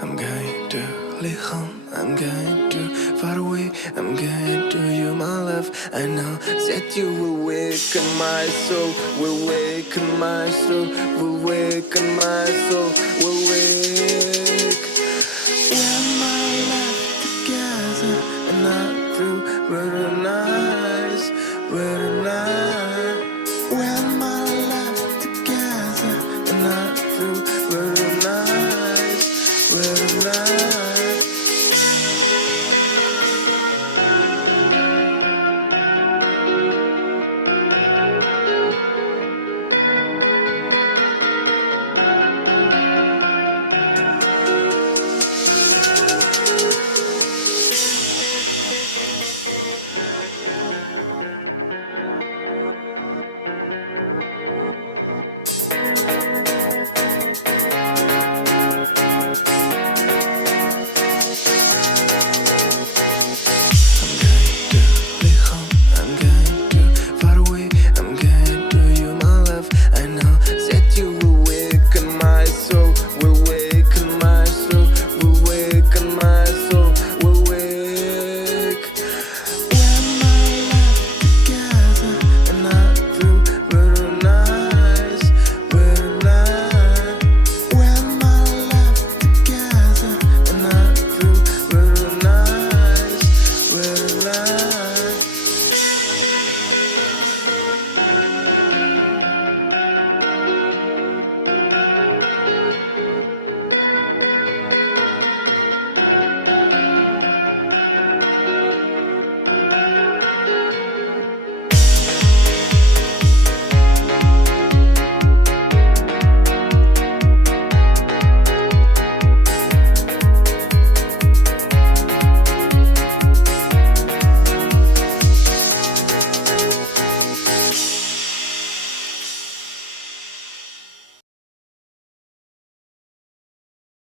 I'm going to leave home, I'm going to far away, I'm going to you, my love. I know that you will waken my soul, will waken my soul, will waken my soul, will wake. When my life together and not through, very nice, very nice. When my life together and not through, very nice. Well, now